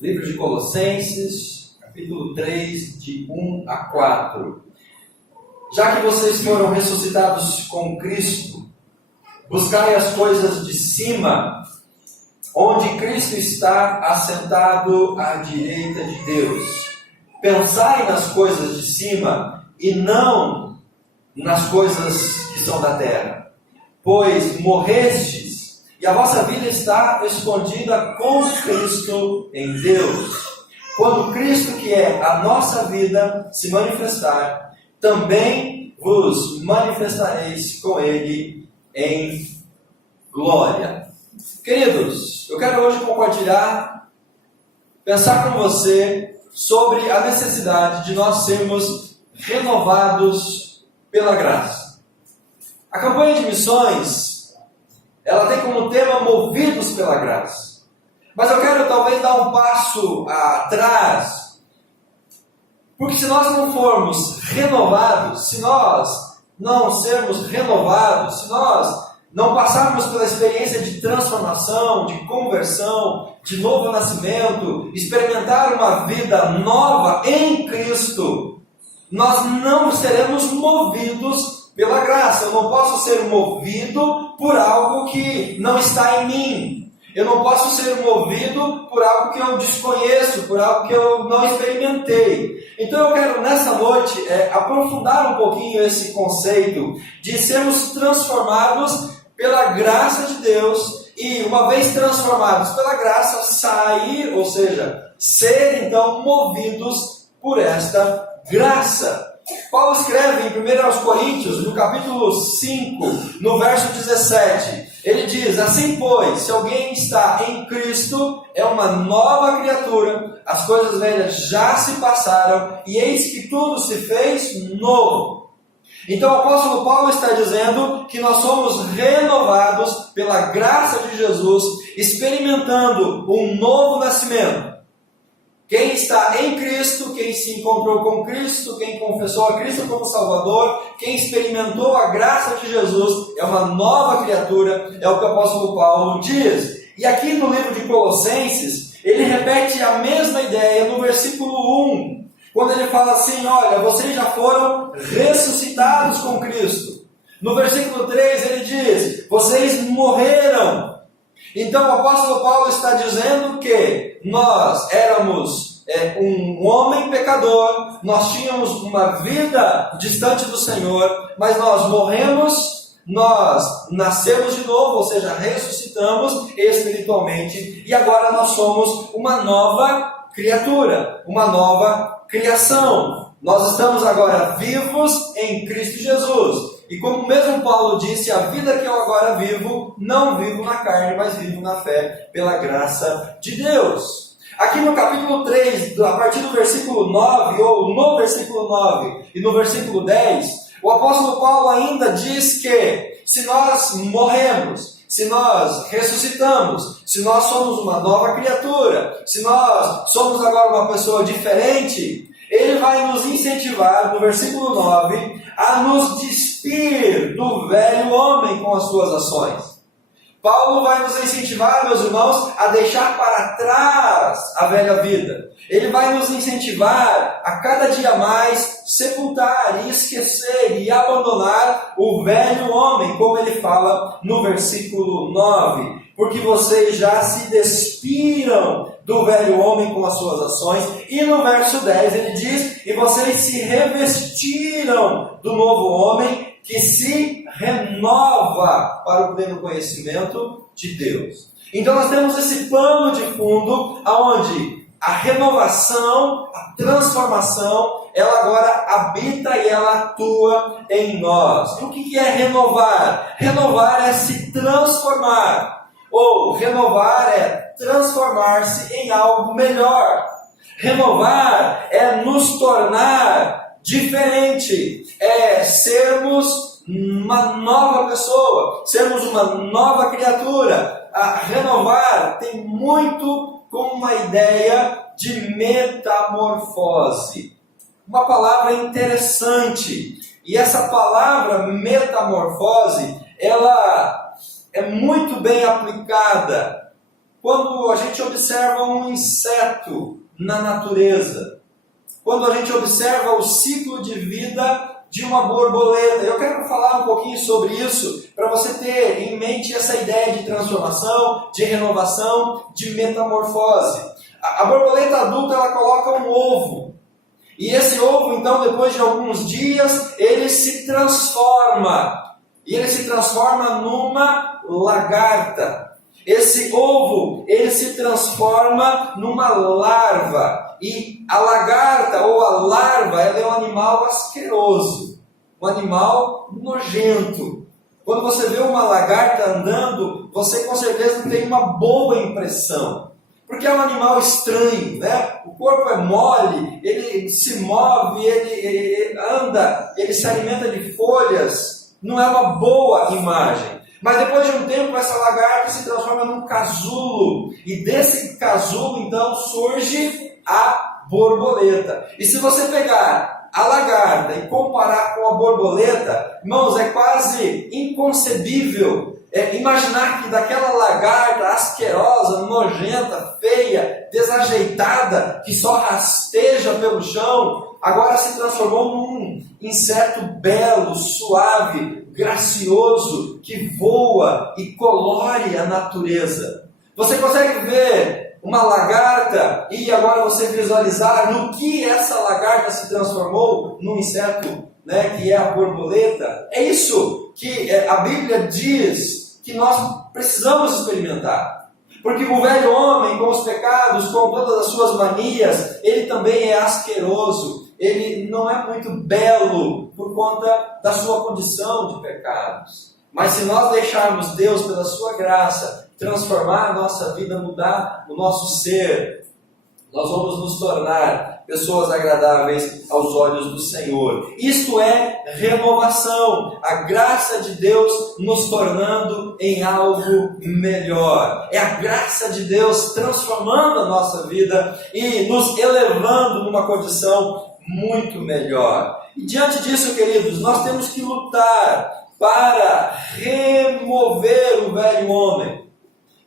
Livro de Colossenses, capítulo 3, de 1 a 4. Já que vocês foram ressuscitados com Cristo, buscai as coisas de cima, onde Cristo está assentado à direita de Deus. Pensai nas coisas de cima e não nas coisas que são da terra. Pois morrestes, e a vossa vida está escondida com Cristo em Deus. Quando Cristo, que é a nossa vida, se manifestar, também vos manifestareis com Ele em glória. Queridos, eu quero hoje compartilhar, pensar com você sobre a necessidade de nós sermos renovados pela graça. A campanha de missões, ela tem como tema movidos pela graça. Mas eu quero talvez dar um passo atrás, porque se nós não formos renovados, se nós não sermos renovados, se nós não passarmos pela experiência de transformação, de conversão, de novo nascimento, experimentar uma vida nova em Cristo, nós não seremos movidos pela graça. Eu não posso ser movido por algo que não está em mim. Eu não posso ser movido por algo que eu desconheço, por algo que eu não experimentei. Então eu quero nessa noite aprofundar um pouquinho esse conceito de sermos transformados pela graça de Deus e, uma vez transformados pela graça, sair, ou seja, ser então movidos por esta graça. Paulo escreve em 1 Coríntios, no capítulo 5, no verso 17, ele diz: assim pois, se alguém está em Cristo, é uma nova criatura, as coisas velhas já se passaram, e eis que tudo se fez novo. Então o apóstolo Paulo está dizendo que nós somos renovados pela graça de Jesus, experimentando um novo nascimento. Quem está em Cristo, quem se encontrou com Cristo, quem confessou a Cristo como Salvador, quem experimentou a graça de Jesus, é uma nova criatura, é o que o apóstolo Paulo diz. E aqui no livro de Colossenses, ele repete a mesma ideia no versículo 1, quando ele fala assim: olha, vocês já foram ressuscitados com Cristo. No versículo 3 ele diz: vocês morreram. Então o apóstolo Paulo está dizendo que nós éramos um homem pecador, nós tínhamos uma vida distante do Senhor, mas nós morremos, nós nascemos de novo, ou seja, ressuscitamos espiritualmente, e agora nós somos uma nova criatura, uma nova criação. Nós estamos agora vivos em Cristo Jesus. E como mesmo Paulo disse, a vida que eu agora vivo, não vivo na carne, mas vivo na fé, pela graça de Deus. Aqui no capítulo 3, a partir do versículo 9, ou no versículo 9 e no versículo 10, o apóstolo Paulo ainda diz que se nós morremos, se nós ressuscitamos, se nós somos uma nova criatura, se nós somos agora uma pessoa diferente, ele vai nos incentivar, no versículo 9, a nos despir do velho homem com as suas ações. Paulo vai nos incentivar, meus irmãos, a deixar para trás a velha vida. Ele vai nos incentivar a cada dia mais sepultar e esquecer e abandonar o velho homem, como ele fala no versículo 9. Porque vocês já se despiram do velho homem com as suas ações. E no verso 10 ele diz: e vocês se revestiram do novo homem, que se renova para o pleno conhecimento de Deus. Então nós temos esse pano de fundo, onde a renovação, a transformação, ela agora habita e ela atua em nós. E o que é renovar? Renovar é se transformar. Ou renovar é transformar-se em algo melhor. Renovar é nos tornar diferente. É sermos uma nova pessoa. Sermos uma nova criatura. A renovar tem muito com uma ideia de metamorfose. Uma palavra interessante. E essa palavra metamorfose, ela é muito bem aplicada quando a gente observa um inseto na natureza, quando a gente observa o ciclo de vida de uma borboleta. Eu quero falar um pouquinho sobre isso, para você ter em mente essa ideia de transformação, de renovação, de metamorfose. A borboleta adulta, ela coloca um ovo. E esse ovo, então, depois de alguns dias, ele se transforma. E ele se transforma numa lagarta. Esse ovo, ele se transforma numa larva. E a lagarta ou a larva, ela é um animal asqueroso, um animal nojento. Quando você vê uma lagarta andando, você com certeza tem uma boa impressão, porque é um animal estranho, né? O corpo é mole, ele se move, ele anda, ele se alimenta de folhas, não é uma boa imagem. Mas depois de um tempo, essa lagarta se transforma num casulo, e desse casulo, então, surge a borboleta. E se você pegar a lagarta e comparar com a borboleta, irmãos, é quase inconcebível imaginar que daquela lagarta asquerosa, nojenta, feia, desajeitada, que só rasteja pelo chão, agora se transformou num inseto belo, suave, gracioso, que voa e colore a natureza. Você consegue ver uma lagarta e agora você visualizar no que essa lagarta se transformou num inseto, né, que é a borboleta? É isso que a Bíblia diz que nós precisamos experimentar. Porque o velho homem, com os pecados, com todas as suas manias, ele também é asqueroso. Ele não é muito belo por conta da sua condição de pecados. Mas se nós deixarmos Deus, pela sua graça, transformar a nossa vida, mudar o nosso ser, nós vamos nos tornar pessoas agradáveis aos olhos do Senhor. Isto é renovação, a graça de Deus nos tornando em algo melhor. É a graça de Deus transformando a nossa vida e nos elevando numa condição muito melhor. E diante disso, queridos, nós temos que lutar para remover o velho homem.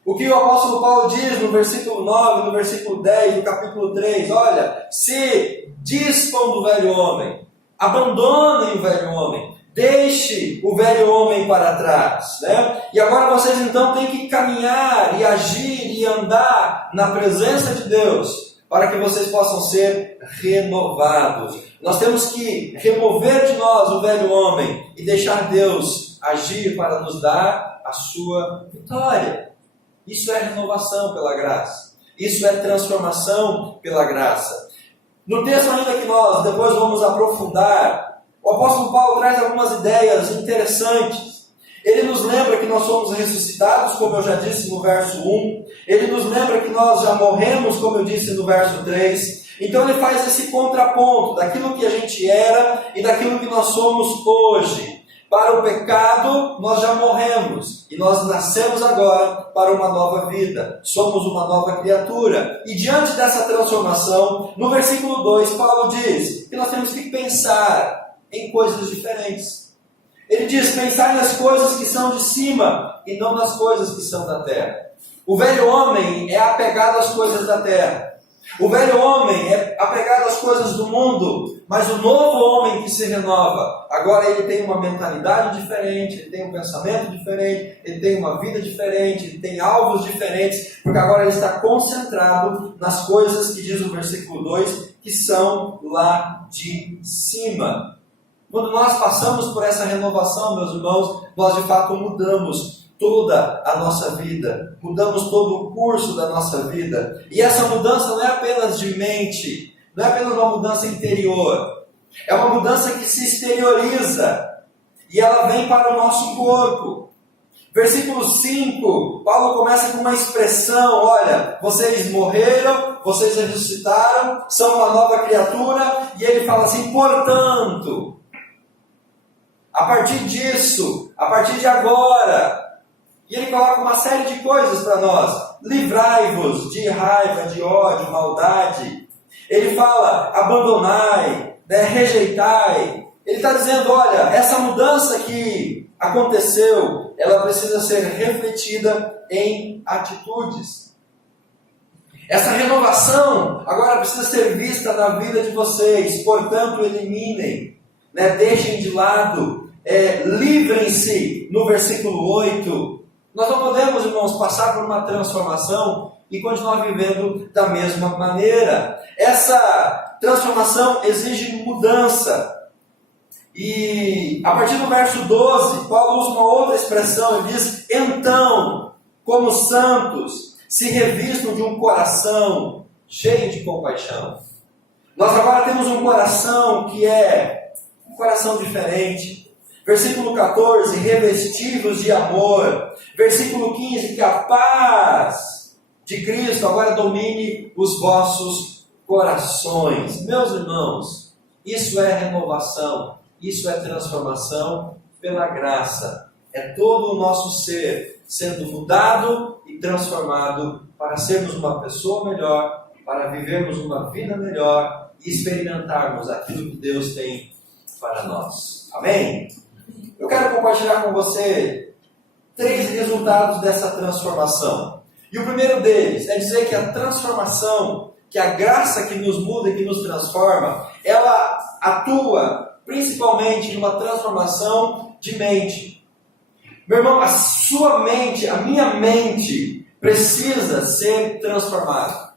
O que o apóstolo Paulo diz no versículo 9, no versículo 10, no capítulo 3, olha, se dispam do velho homem, abandonem o velho homem, deixe o velho homem para trás, né? E agora vocês então têm que caminhar e agir e andar na presença de Deus, para que vocês possam ser renovados. Nós temos que remover de nós o velho homem e deixar Deus agir para nos dar a sua vitória. Isso é renovação pela graça. Isso é transformação pela graça. No texto ainda que nós depois vamos aprofundar, o apóstolo Paulo traz algumas ideias interessantes. Ele nos lembra que nós somos ressuscitados, como eu já disse no verso 1. Ele nos lembra que nós já morremos, como eu disse no verso 3. Então ele faz esse contraponto daquilo que a gente era e daquilo que nós somos hoje. Para o pecado, nós já morremos e nós nascemos agora para uma nova vida. Somos uma nova criatura. E diante dessa transformação, no versículo 2, Paulo diz que nós temos que pensar em coisas diferentes. Ele diz, pensar nas coisas que são de cima e não nas coisas que são da terra. O velho homem é apegado às coisas da terra. O velho homem é apegado às coisas do mundo, mas o novo homem que se renova, agora ele tem uma mentalidade diferente, ele tem um pensamento diferente, ele tem uma vida diferente, ele tem alvos diferentes, porque agora ele está concentrado nas coisas que diz o versículo 2, que são lá de cima. Quando nós passamos por essa renovação, meus irmãos, nós de fato mudamos toda a nossa vida, mudamos todo o curso da nossa vida. E essa mudança não é apenas de mente, não é apenas uma mudança interior, é uma mudança que se exterioriza e ela vem para o nosso corpo. Versículo 5, Paulo começa com uma expressão, olha, vocês morreram, vocês ressuscitaram, são uma nova criatura, e ele fala assim, portanto, a partir disso, a partir de agora. E ele coloca uma série de coisas para nós. Livrai-vos de raiva, de ódio, maldade. Ele fala, abandonai, né, rejeitai. Ele está dizendo, olha, essa mudança que aconteceu, ela precisa ser refletida em atitudes. Essa renovação agora precisa ser vista na vida de vocês, portanto, eliminem, deixem de lado, livrem-se, no versículo 8. Nós não podemos, irmãos, passar por uma transformação e continuar vivendo da mesma maneira. Essa transformação exige mudança. E a partir do verso 12, Paulo usa uma outra expressão, ele diz: então, como santos, se revistam de um coração cheio de compaixão. Nós agora temos um coração que é um coração diferente. Versículo 14, revestidos de amor. Versículo 15, que a paz de Cristo agora domine os vossos corações. Meus irmãos, isso é renovação, isso é transformação pela graça. É todo o nosso ser sendo mudado e transformado para sermos uma pessoa melhor, para vivermos uma vida melhor e experimentarmos aquilo que Deus tem para nós. Amém? Eu quero compartilhar com você 3 resultados dessa transformação. E o primeiro deles é dizer que a transformação, que a graça que nos muda e que nos transforma, ela atua principalmente numa transformação de mente. Meu irmão, a sua mente, a minha mente, precisa ser transformada.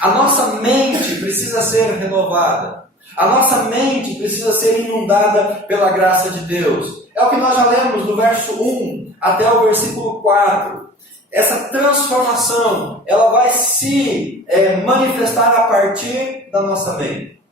A nossa mente precisa ser renovada. A nossa mente precisa ser inundada pela graça de Deus. É o que nós já lemos do verso 1 até o versículo 4. Essa transformação, ela vai se manifestar a partir da nossa mente.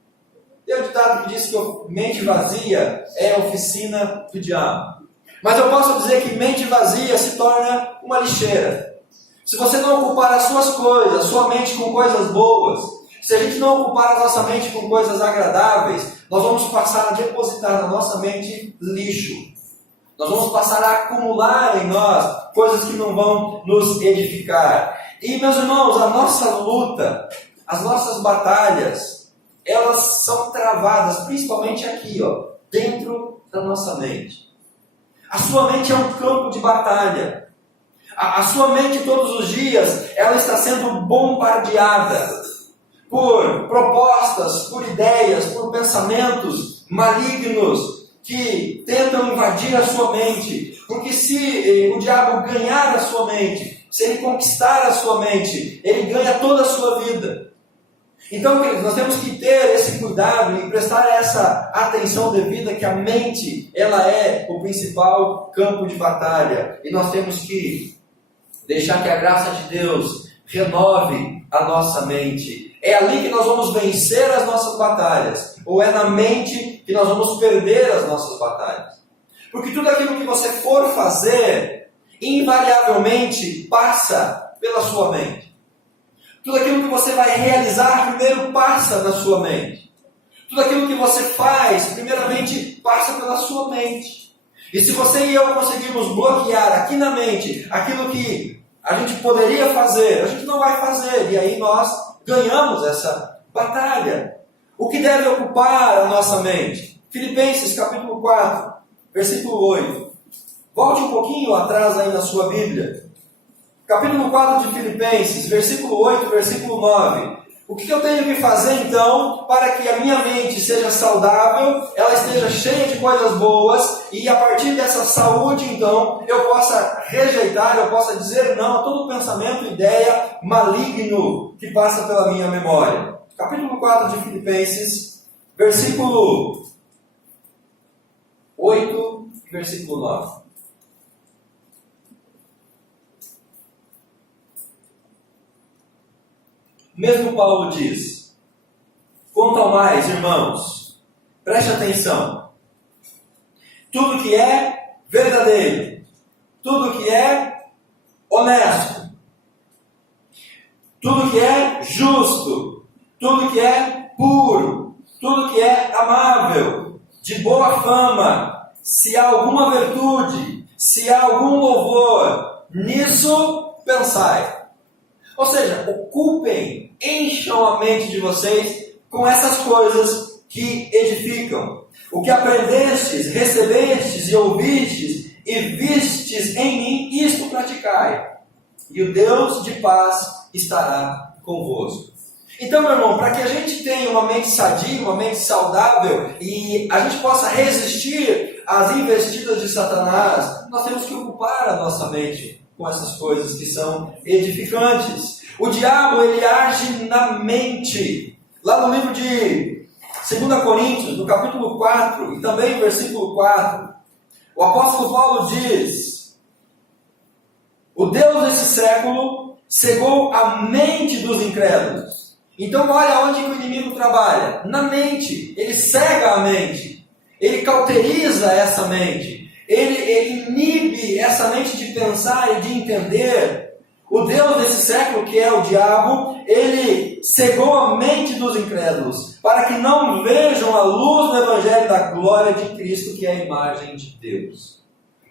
Tem um ditado que diz que mente vazia é a oficina do diabo. Mas eu posso dizer que mente vazia se torna uma lixeira. Se você não ocupar as suas coisas, a sua mente com coisas boas, se a gente não ocupar a nossa mente com coisas agradáveis, nós vamos passar a depositar na nossa mente lixo. Nós vamos passar a acumular em nós coisas que não vão nos edificar. E, meus irmãos, a nossa luta, as nossas batalhas, elas são travadas, principalmente aqui, dentro da nossa mente. A sua mente é um campo de batalha. A sua mente todos os dias, ela está sendo bombardeada por propostas, por ideias, por pensamentos malignos que tentam invadir a sua mente. Porque se o diabo ganhar a sua mente, se ele conquistar a sua mente, ele ganha toda a sua vida. Então, queridos, nós temos que ter esse cuidado e prestar essa atenção devida, que a mente, ela é o principal campo de batalha. E nós temos que deixar que a graça de Deus renove a nossa mente. É ali que nós vamos vencer as nossas batalhas, ou é na mente que nós vamos perder as nossas batalhas. Porque tudo aquilo que você for fazer, invariavelmente passa pela sua mente. Tudo aquilo que você vai realizar, primeiro passa na sua mente. Tudo aquilo que você faz, primeiramente passa pela sua mente. E se você e eu conseguirmos bloquear aqui na mente aquilo que a gente poderia fazer, a gente não vai fazer. E aí nós ganhamos essa batalha. O que deve ocupar a nossa mente? Filipenses capítulo 4, versículo 8. Volte um pouquinho atrás aí na sua Bíblia. Capítulo 4 de Filipenses, versículo 8, versículo 9. O que eu tenho que fazer então para que a minha mente seja saudável, ela esteja cheia de coisas boas e a partir dessa saúde então eu possa rejeitar, eu possa dizer não a todo pensamento, ideia maligno que passa pela minha memória. Capítulo 4 de Filipenses, versículo 8 e versículo 9. Mesmo Paulo diz: quanto ao mais, irmãos, preste atenção, tudo que é verdadeiro, tudo que é honesto, tudo que é justo, tudo que é puro, tudo que é amável, de boa fama, se há alguma virtude, se há algum louvor, nisso pensai. Ou seja, ocupem, encham a mente de vocês com essas coisas que edificam. O que aprendestes, recebestes e ouvistes e vistes em mim, isto praticai. E o Deus de paz estará convosco. Então, meu irmão, para que a gente tenha uma mente sadia, uma mente saudável e a gente possa resistir às investidas de Satanás, nós temos que ocupar a nossa mente com essas coisas que são edificantes. O diabo, ele age na mente. Lá no livro de 2 Coríntios, no capítulo 4 e também no versículo 4, o apóstolo Paulo diz: o Deus desse século cegou a mente dos incrédulos. Então olha onde que o inimigo trabalha. Na mente. Ele cega a mente. Ele cauteriza essa mente. Ele inibe essa mente de pensar e de entender. O Deus desse século, que é o diabo, ele cegou a mente dos incrédulos, para que não vejam a luz do Evangelho da glória de Cristo, que é a imagem de Deus.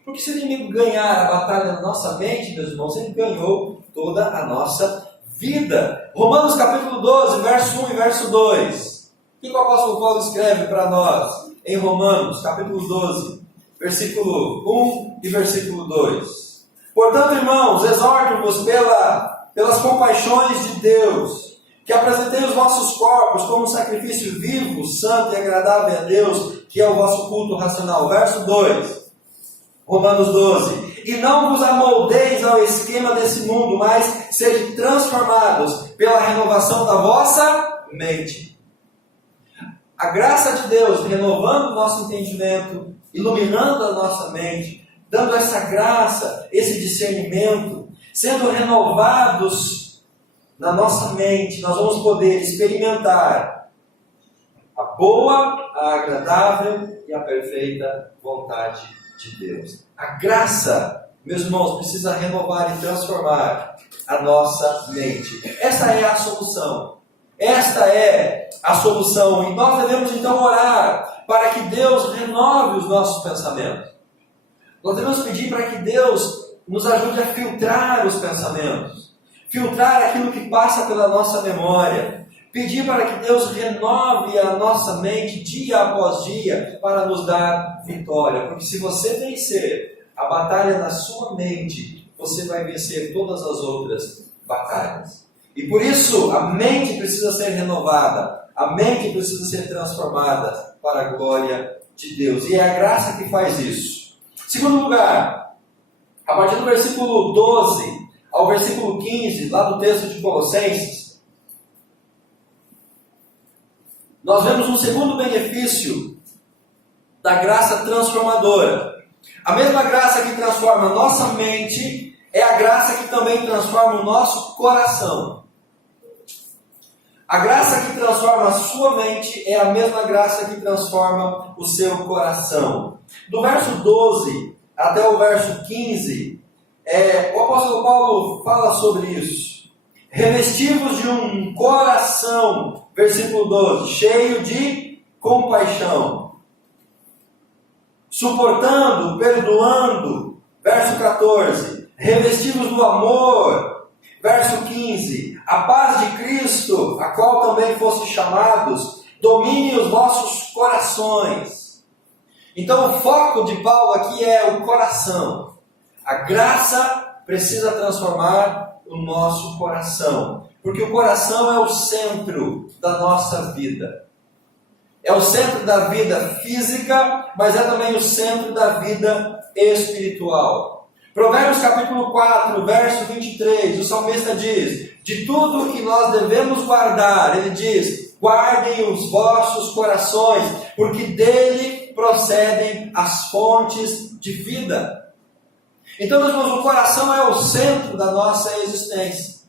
Porque se o inimigo ganhar a batalha na nossa mente, meus irmãos, ele ganhou toda a nossa vida. Romanos capítulo 12, verso 1 e verso 2. O que o apóstolo Paulo escreve para nós? Em Romanos capítulo 12, versículo 1 e versículo 2. Portanto, irmãos, exorto-vos pelas compaixões de Deus, que apresentei os vossos corpos como sacrifício vivo, santo e agradável a Deus, que é o vosso culto racional. Verso 2, Romanos 12. E não vos amoldeis ao esquema desse mundo, mas sede transformados pela renovação da vossa mente. A graça de Deus renovando o nosso entendimento, iluminando a nossa mente, dando essa graça, esse discernimento, sendo renovados na nossa mente, nós vamos poder experimentar a boa, a agradável e a perfeita vontade de Deus. A graça, meus irmãos, precisa renovar e transformar a nossa mente. Esta é a solução. Esta é a solução. E nós devemos então orar para que Deus renove os nossos pensamentos. Nós devemos pedir para que Deus nos ajude a filtrar os pensamentos, filtrar aquilo que passa pela nossa memória, pedir para que Deus renove a nossa mente dia após dia para nos dar vitória. Porque se você vencer a batalha na sua mente, você vai vencer todas as outras batalhas. E por isso a mente precisa ser renovada, a mente precisa ser transformada para a glória de Deus. E é a graça que faz isso. Segundo lugar, a partir do versículo 12 ao versículo 15, lá do texto de Colossenses, nós vemos um segundo benefício da graça transformadora. A mesma graça que transforma a nossa mente é a graça que também transforma o nosso coração. A graça que transforma a sua mente é a mesma graça que transforma o seu coração. Do verso 12 até o verso 15, o apóstolo Paulo fala sobre isso. Revestivos de um coração, versículo 12, cheio de compaixão, suportando, perdoando, verso 14, revestivos do amor, verso 15, a paz de Cristo, a qual também foste chamados, domine os vossos corações. Então o foco de Paulo aqui é o coração. A graça precisa transformar o nosso coração, porque o coração é o centro da nossa vida. É o centro da vida física, mas é também o centro da vida espiritual. Provérbios capítulo 4, verso 23, o salmista diz: de tudo que nós devemos guardar, ele diz, guardem os vossos corações, porque dele procedem as fontes de vida. Então, meus irmãos, o coração é o centro da nossa existência.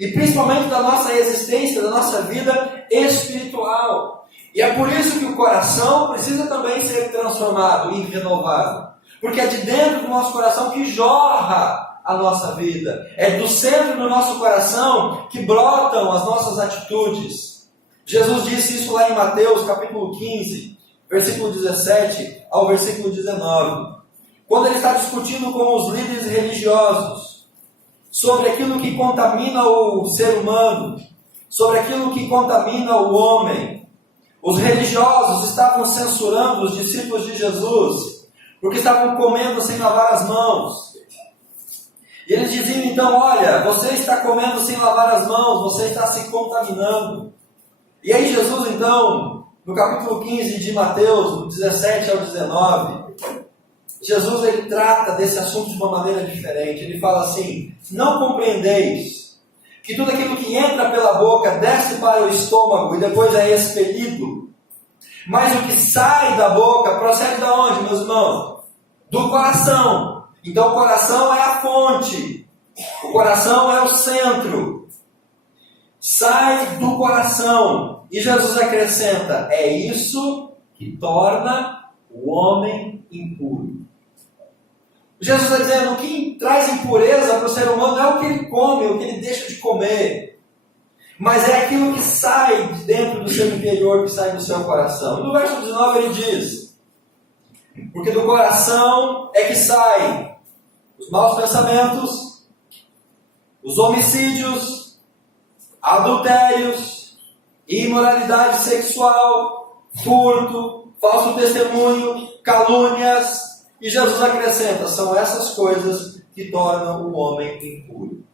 E principalmente da nossa existência, da nossa vida espiritual. E é por isso que o coração precisa também ser transformado e renovado. Porque é de dentro do nosso coração que jorra a nossa vida. É do centro do nosso coração que brotam as nossas atitudes. Jesus disse isso lá em Mateus capítulo 15, versículo 17 ao versículo 19. Quando ele está discutindo com os líderes religiosos sobre aquilo que contamina o ser humano, sobre aquilo que contamina o homem. Os religiosos estavam censurando os discípulos de Jesus, porque estavam comendo sem lavar as mãos. E eles diziam então: olha, você está comendo sem lavar as mãos, você está se contaminando. E aí Jesus então, no capítulo 15 de Mateus, do 17 ao 19, Jesus ele trata desse assunto de uma maneira diferente. Ele fala assim: não compreendeis que tudo aquilo que entra pela boca desce para o estômago e depois é expelido? Mas o que sai da boca procede de onde, meus irmãos? Do coração. Então o coração é a fonte. O coração é o centro. Sai do coração. E Jesus acrescenta: é isso que torna o homem impuro. Jesus está dizendo: o que traz impureza para o ser humano não é o que ele come, o que ele deixa de comer, mas é aquilo que sai de dentro do seu interior, que sai do seu coração. E no verso 19 ele diz: porque do coração é que saem os maus pensamentos, os homicídios, adultérios, imoralidade sexual, furto, falso testemunho, calúnias. E Jesus acrescenta: são essas coisas que tornam o homem impuro.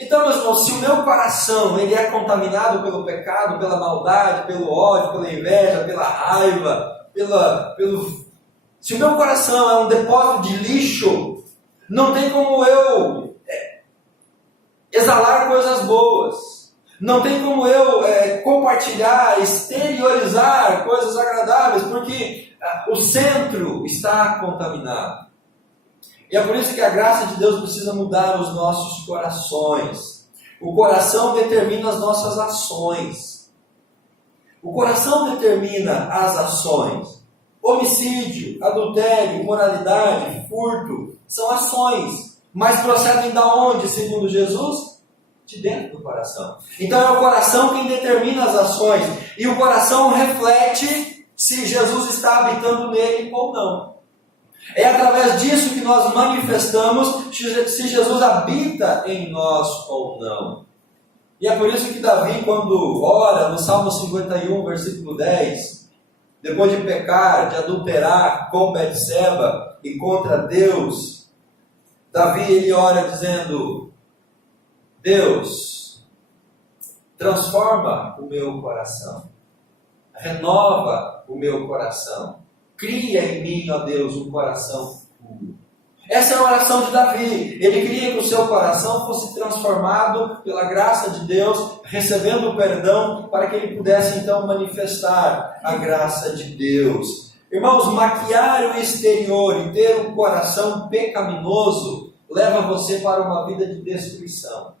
Então, meus irmãos, se o meu coração ele é contaminado pelo pecado, pela maldade, pelo ódio, pela inveja, pela raiva, se o meu coração é um depósito de lixo, não tem como eu exalar coisas boas. Não tem como eu compartilhar, exteriorizar coisas agradáveis, porque o centro está contaminado. E é por isso que a graça de Deus precisa mudar os nossos corações. O coração determina as nossas ações. O coração determina as ações. Homicídio, adultério, imoralidade, furto, são ações. Mas procedem da onde, segundo Jesus? De dentro do coração. Então é o coração quem determina as ações. E o coração reflete se Jesus está habitando nele ou não. É através disso que nós manifestamos se Jesus habita em nós ou não. E é por isso que Davi, quando ora no Salmo 51, versículo 10, depois de pecar, de adulterar com Betseba e contra Deus, Davi ele ora dizendo: Deus, transforma o meu coração, renova o meu coração, cria em mim, ó Deus, um coração puro. Essa é a oração de Davi. Ele queria que o seu coração fosse transformado pela graça de Deus, recebendo o perdão, para que ele pudesse então manifestar a graça de Deus. Irmãos, maquiar o exterior e ter um coração pecaminoso leva você para uma vida de destruição.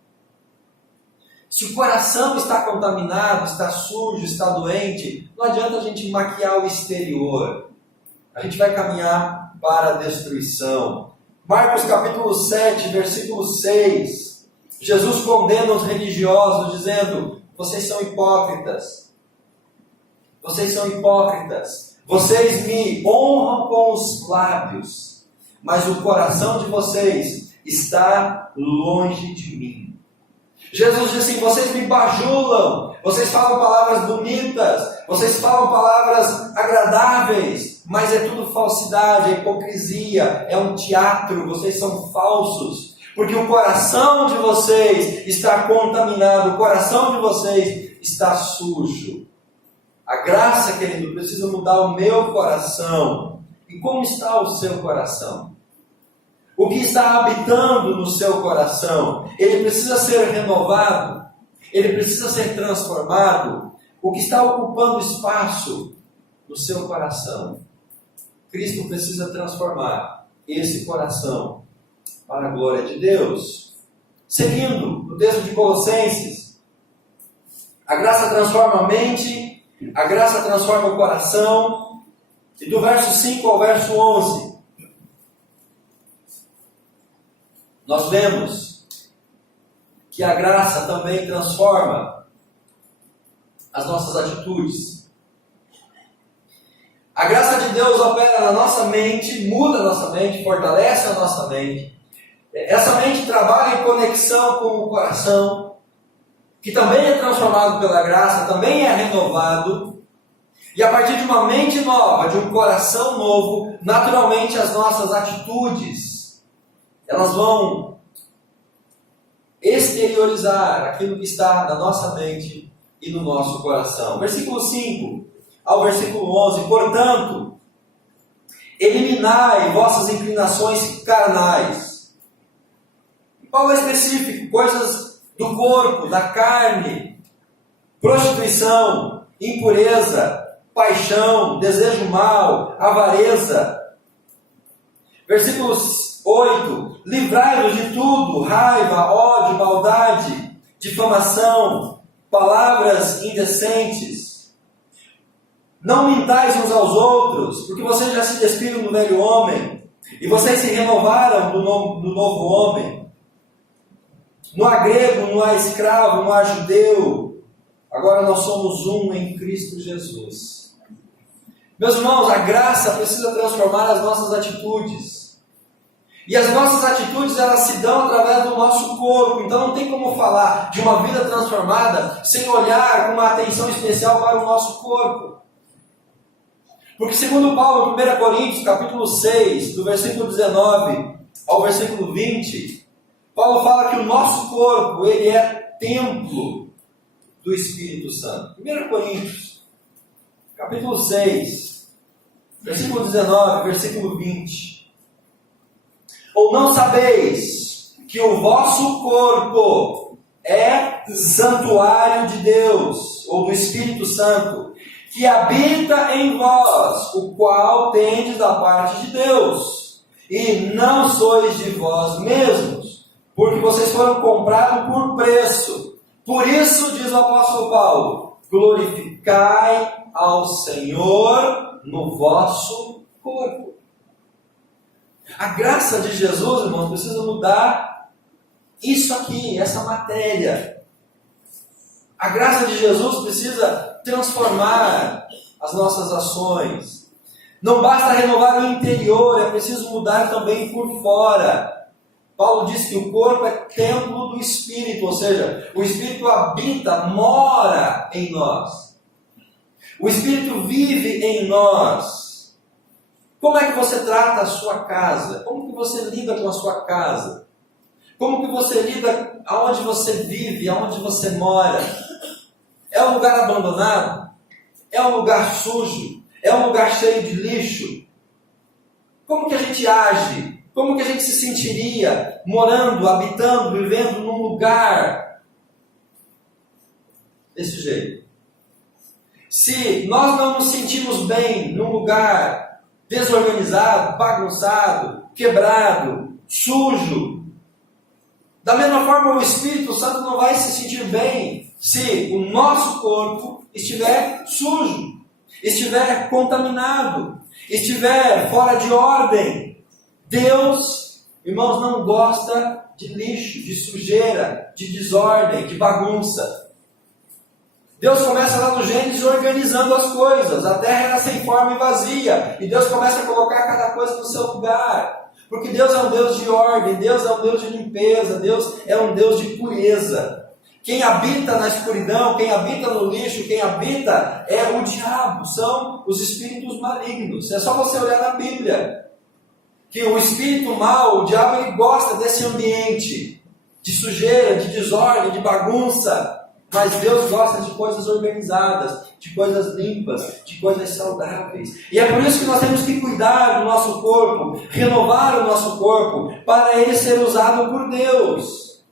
Se o coração está contaminado, está sujo, está doente, não adianta a gente maquiar o exterior. A gente vai caminhar para a destruição. Marcos capítulo 7, versículo 6. Jesus condena os religiosos dizendo: vocês são hipócritas. Vocês são hipócritas. Vocês me honram com os lábios, mas o coração de vocês está longe de mim. Jesus diz assim: vocês me bajulam, vocês falam palavras bonitas, vocês falam palavras agradáveis, mas é tudo falsidade, é hipocrisia, é um teatro, vocês são falsos, porque o coração de vocês está contaminado, o coração de vocês está sujo. A graça, querido, precisa mudar o meu coração. E como está o seu coração? O que está habitando no seu coração? Ele precisa ser renovado, ele precisa ser transformado. O que está ocupando espaço no seu coração? Cristo precisa transformar esse coração para a glória de Deus. Seguindo no texto de Colossenses, a graça transforma a mente, a graça transforma o coração. E do verso 5 ao verso 11, nós vemos que a graça também transforma as nossas atitudes. A graça de Deus opera na nossa mente, muda a nossa mente, fortalece a nossa mente. Essa mente trabalha em conexão com o coração, que também é transformado pela graça, também é renovado. E a partir de uma mente nova, de um coração novo, naturalmente as nossas atitudes, elas vão exteriorizar aquilo que está na nossa mente e no nosso coração. Versículo 5 ao versículo 11. Portanto, eliminai vossas inclinações carnais. Paulo é específico, coisas do corpo, da carne, prostituição, impureza, paixão, desejo mau, avareza. Versículo 8. Livrai-vos de tudo, raiva, ódio, maldade, difamação, palavras indecentes. Não mintais uns aos outros, porque vocês já se despiram do velho homem, e vocês se renovaram do novo homem. Não há grego, não há escravo, não há judeu. Agora nós somos um em Cristo Jesus. Meus irmãos, a graça precisa transformar as nossas atitudes. E as nossas atitudes, elas se dão através do nosso corpo. Então não tem como falar de uma vida transformada sem olhar com uma atenção especial para o nosso corpo. Porque segundo Paulo, em 1 Coríntios, capítulo 6, do versículo 19 ao versículo 20, Paulo fala que o nosso corpo, ele é templo do Espírito Santo. 1 Coríntios, capítulo 6, versículo 19, versículo 20. Ou não sabeis que o vosso corpo é santuário de Deus, ou do Espírito Santo, que habita em vós, o qual tendes da parte de Deus, e não sois de vós mesmos, porque vocês foram comprados por preço. Por isso, diz o apóstolo Paulo, glorificai ao Senhor no vosso corpo. A graça de Jesus, irmãos, precisa mudar isso aqui, essa matéria. A graça de Jesus precisa transformar as nossas ações. Não basta renovar o interior, é preciso mudar também por fora. Paulo diz que o corpo é templo do Espírito, ou seja, o Espírito habita, mora em nós. O Espírito vive em nós. Como é que você trata a sua casa? Como que você lida com a sua casa? Como que você lida aonde você vive, aonde você mora? É um lugar abandonado? É um lugar sujo? É um lugar cheio de lixo? Como que a gente age? Como que a gente se sentiria morando, habitando, vivendo num lugar desse jeito? Se nós não nos sentimos bem num lugar desorganizado, bagunçado, quebrado, sujo, da mesma forma o Espírito Santo não vai se sentir bem se o nosso corpo estiver sujo, estiver contaminado, estiver fora de ordem. Deus, irmãos, não gosta de lixo, de sujeira, de desordem, de bagunça. Deus começa lá no Gênesis organizando as coisas. A terra era sem forma e vazia. E Deus começa a colocar cada coisa no seu lugar. Porque Deus é um Deus de ordem, Deus é um Deus de limpeza, Deus é um Deus de pureza. Quem habita na escuridão, quem habita no lixo, quem habita é o diabo, são os espíritos malignos. É só você olhar na Bíblia. Que o espírito mau, o diabo, ele gosta desse ambiente de sujeira, de desordem, de bagunça. Mas Deus gosta de coisas organizadas, de coisas limpas, de coisas saudáveis. E é por isso que nós temos que cuidar do nosso corpo, renovar o nosso corpo, para ele ser usado por Deus.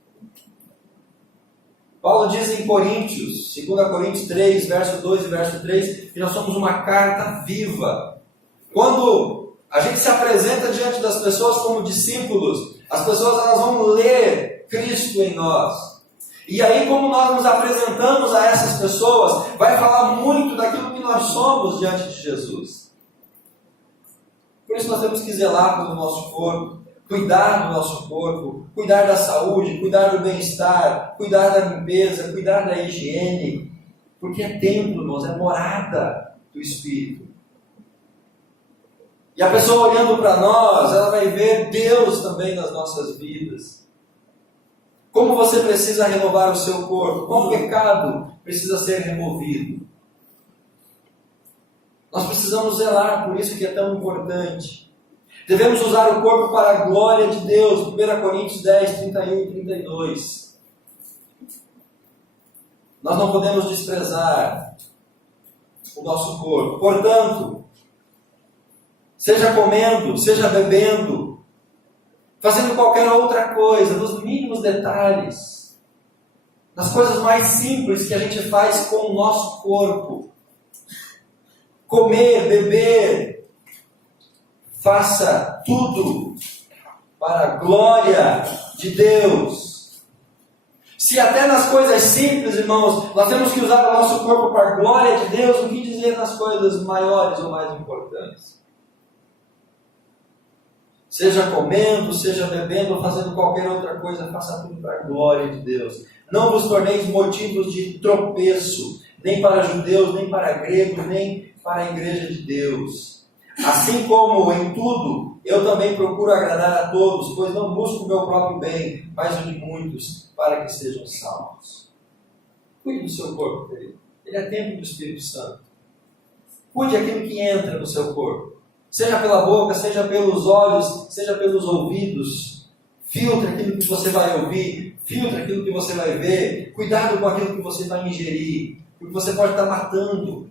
Paulo diz em Coríntios, 2 Coríntios 3, verso 2 e verso 3, que nós somos uma carta viva. Quando a gente se apresenta diante das pessoas como discípulos, as pessoas elas vão ler Cristo em nós. E aí, como nós nos apresentamos a essas pessoas, vai falar muito daquilo que nós somos diante de Jesus. Por isso nós temos que zelar pelo nosso corpo, cuidar do nosso corpo, cuidar da saúde, cuidar do bem-estar, cuidar da limpeza, cuidar da higiene, porque é templo, irmãos, é morada do Espírito. E a pessoa olhando para nós, ela vai ver Deus também nas nossas vidas. Como você precisa renovar o seu corpo? Qual pecado precisa ser removido? Nós precisamos zelar, por isso que é tão importante. Devemos usar o corpo para a glória de Deus. 1 Coríntios 10, 31 e 32. Nós não podemos desprezar o nosso corpo. Portanto, seja comendo, seja bebendo, fazendo qualquer outra coisa, nos mínimos detalhes, nas coisas mais simples que a gente faz com o nosso corpo. Comer, beber, faça tudo para a glória de Deus. Se até nas coisas simples, irmãos, nós temos que usar o nosso corpo para a glória de Deus, o que dizer nas coisas maiores ou mais importantes? Seja comendo, seja bebendo ou fazendo qualquer outra coisa, faça tudo para a glória de Deus. Não vos torneis motivos de tropeço, nem para judeus, nem para gregos, nem para a igreja de Deus. Assim como em tudo, eu também procuro agradar a todos, pois não busco o meu próprio bem, mas o de muitos, para que sejam salvos. Cuide do seu corpo, querido. Ele é templo do Espírito Santo. Cuide aquilo que entra no seu corpo. Seja pela boca, seja pelos olhos, seja pelos ouvidos. Filtre aquilo que você vai ouvir, filtre aquilo que você vai ver. Cuidado com aquilo que você vai ingerir, porque você pode estar matando.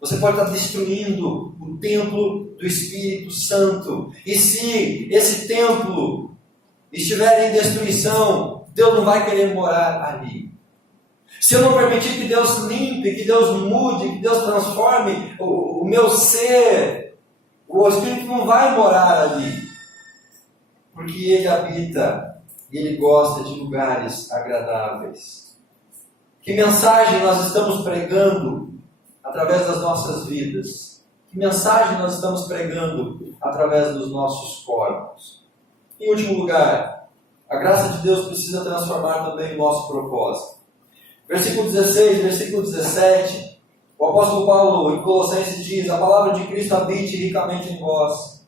Você pode estar destruindo o templo do Espírito Santo. E se esse templo estiver em destruição, Deus não vai querer morar ali. Se eu não permitir que Deus limpe, que Deus mude, que Deus transforme o meu ser, o Espírito não vai morar ali. Porque Ele habita e Ele gosta de lugares agradáveis. Que mensagem nós estamos pregando através das nossas vidas? Que mensagem nós estamos pregando através dos nossos corpos? Em último lugar, a graça de Deus precisa transformar também o nosso propósito. Versículo 16, versículo 17, o apóstolo Paulo em Colossenses diz: a palavra de Cristo habite ricamente em vós.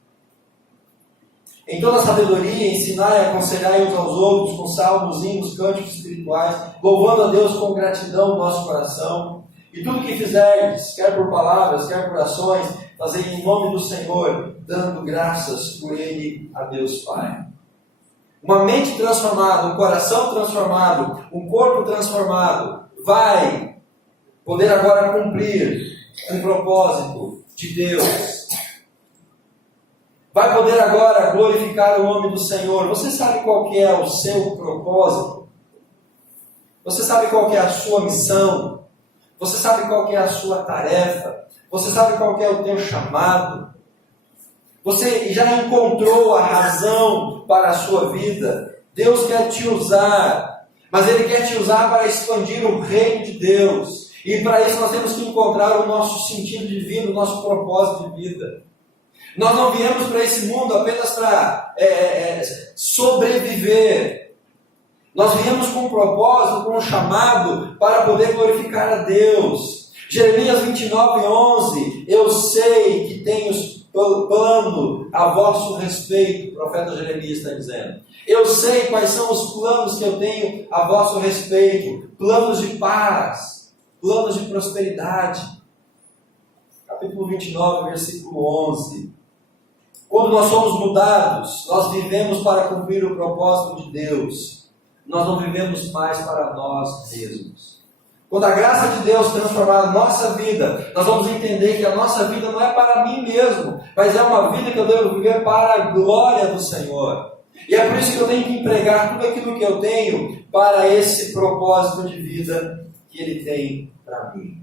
Em toda sabedoria, ensinai e aconselhai uns aos outros com salmos, hinos, cânticos espirituais, louvando a Deus com gratidão no nosso coração. E tudo que fizerdes, quer por palavras, quer por ações, fazei em nome do Senhor, dando graças por Ele a Deus Pai. Uma mente transformada, um coração transformado, um corpo transformado, vai poder agora cumprir um propósito de Deus. Vai poder agora glorificar o nome do Senhor. Você sabe qual que é o seu propósito? Você sabe qual que é a sua missão? Você sabe qual que é a sua tarefa? Você sabe qual que é o teu chamado? Você já encontrou a razão para a sua vida? Deus quer te usar, mas Ele quer te usar para expandir o reino de Deus. E para isso nós temos que encontrar o nosso sentido de vida, o nosso propósito de vida. Nós não viemos para esse mundo apenas para sobreviver. Nós viemos com um propósito, com um chamado para poder glorificar a Deus. Jeremias 29:11, eu sei que tenho plano a vosso respeito, o profeta Jeremias está dizendo. Eu sei quais são os planos que eu tenho a vosso respeito, planos de paz, planos de prosperidade. Capítulo 29, versículo 11. Quando nós somos mudados, nós vivemos para cumprir o propósito de Deus. Nós não vivemos mais para nós mesmos. Quando a graça de Deus transformar a nossa vida, nós vamos entender que a nossa vida não é para mim mesmo, mas é uma vida que eu devo viver para a glória do Senhor. E é por isso que eu tenho que empregar tudo aquilo que eu tenho para esse propósito de vida que Ele tem para mim.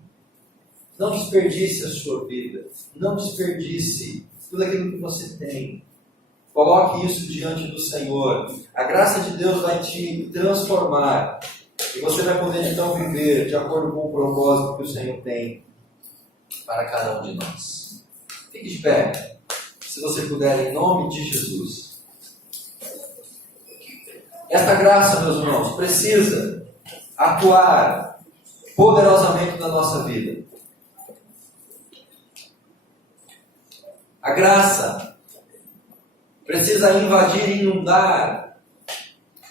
Não desperdice a sua vida. Não desperdice tudo aquilo que você tem. Coloque isso diante do Senhor. A graça de Deus vai te transformar. E você vai poder então viver de acordo com o propósito que o Senhor tem para cada um de nós. Fique de pé, se você puder, em nome de Jesus. Esta graça, meus irmãos, precisa atuar poderosamente na nossa vida. A graça precisa invadir e inundar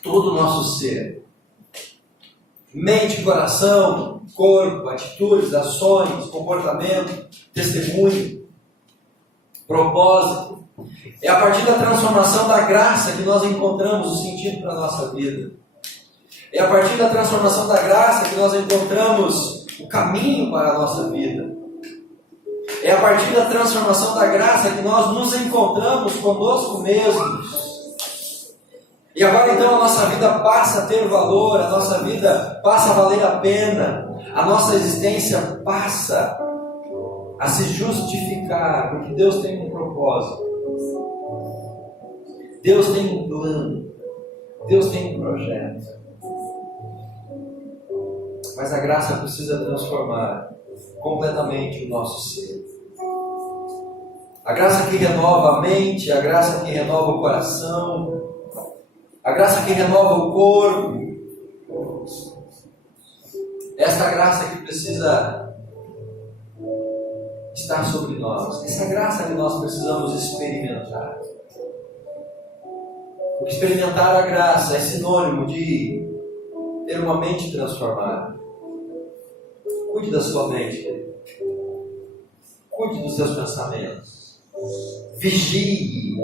todo o nosso ser. Mente, coração, corpo, atitudes, ações, comportamento, testemunho, propósito. É a partir da transformação da graça que nós encontramos o sentido para a nossa vida. É a partir da transformação da graça que nós encontramos o caminho para a nossa vida. É a partir da transformação da graça que nós nos encontramos conosco mesmos. E agora então a nossa vida passa a ter valor, a nossa vida passa a valer a pena, a nossa existência passa a se justificar, porque Deus tem um propósito, Deus tem um plano, Deus tem um projeto. Mas a graça precisa transformar completamente o nosso ser. A graça que renova a mente, a graça que renova o coração, a graça que renova o corpo. Essa graça que precisa estar sobre nós. Essa graça que nós precisamos experimentar. Porque experimentar a graça é sinônimo de ter uma mente transformada. Cuide da sua mente. Cuide dos seus pensamentos. Vigie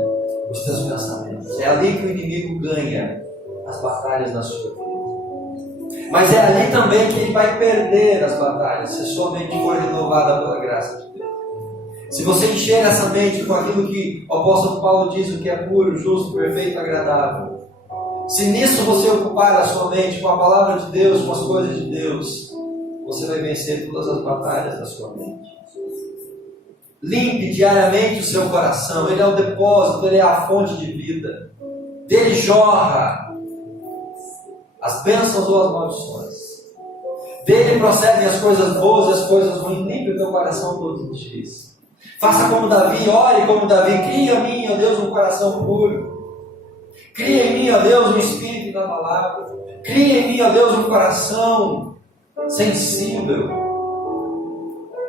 os teus pensamentos. É ali que o inimigo ganha as batalhas na sua vida. Mas é ali também que ele vai perder as batalhas, se sua mente for renovada pela graça de Deus. Se você encher essa mente com aquilo que o apóstolo Paulo diz, o que é puro, justo, perfeito, agradável. Se nisso você ocupar a sua mente com a palavra de Deus, com as coisas de Deus, você vai vencer todas as batalhas da sua mente. Limpe diariamente o seu coração. Ele é o depósito, ele é a fonte de vida. Dele jorra as bênçãos ou as maldições. Dele procedem as coisas boas e as coisas ruins. Limpe o teu coração todos os dias. Faça como Davi, ore como Davi. Cria em mim, ó Deus, um coração puro. Cria em mim, ó Deus, um espírito inabalável. Cria em mim, ó Deus, um coração sensível.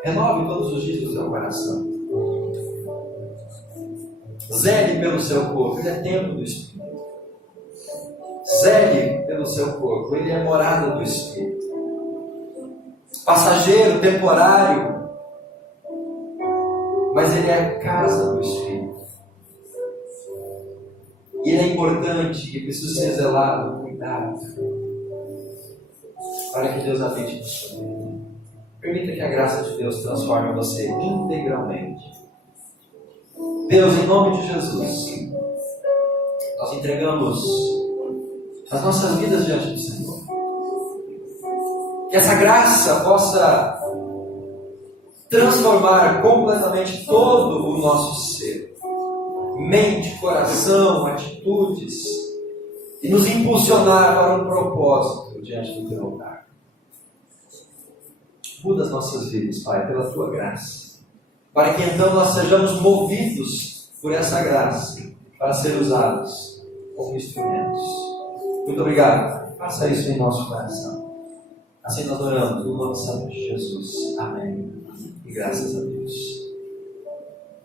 Renove todos os dias o seu coração. Zele pelo seu corpo, ele é templo do Espírito. Zele pelo seu corpo, ele é morada do Espírito. Passageiro, temporário, mas ele é casa do Espírito. E ele é importante e precisa ser zelado, cuidado, para que Deus habite na sua vida. Permita que a graça de Deus transforme você integralmente. Deus, em nome de Jesus, nós entregamos as nossas vidas diante do Senhor. Que essa graça possa transformar completamente todo o nosso ser. Mente, coração, atitudes. E nos impulsionar para um propósito diante do teu altar. Muda as nossas vidas, Pai, pela Tua graça. Para que então nós sejamos movidos por essa graça para ser usados como instrumentos. Muito obrigado. Faça isso em nosso coração. Assim nós oramos no nome santo de Jesus. Amém. E graças a Deus.